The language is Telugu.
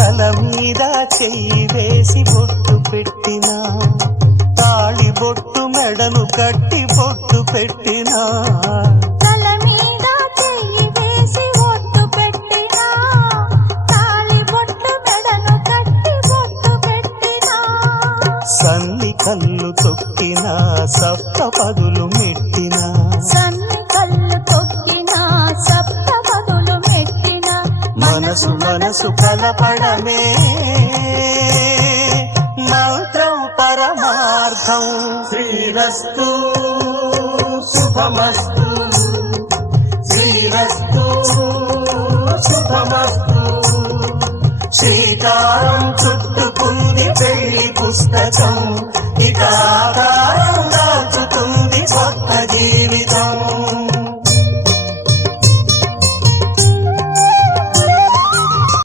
తల మీద చెయ్యి వేసి బొట్టు పెట్టినా, తాళి బొట్టు మెడను కట్టి బొట్టు పెట్టినా, తల మీద చెయ్యి వేసి బొట్టు పెట్టినా, తాళి బొట్టు మెడను కట్టి బొట్టు పెట్టినా, సన్ని కళ్ళు తొక్కినా సప్త పదులు మెట్టినా, సన్ని కళ్ళు తొక్కినా సప్త పదులు మెట్టినా, మనసు మనసు కలపడమే మంత్రం పరమార్థం. శ్రీరస్తు శుభమస్తు, శ్రీరస్తు శుభమస్తు. శ్రీకారం చుట్టుకుంది పెళ్లి పుస్తకం, ఇక ఆకారం దాచుతుంది కొత్త జీవితం.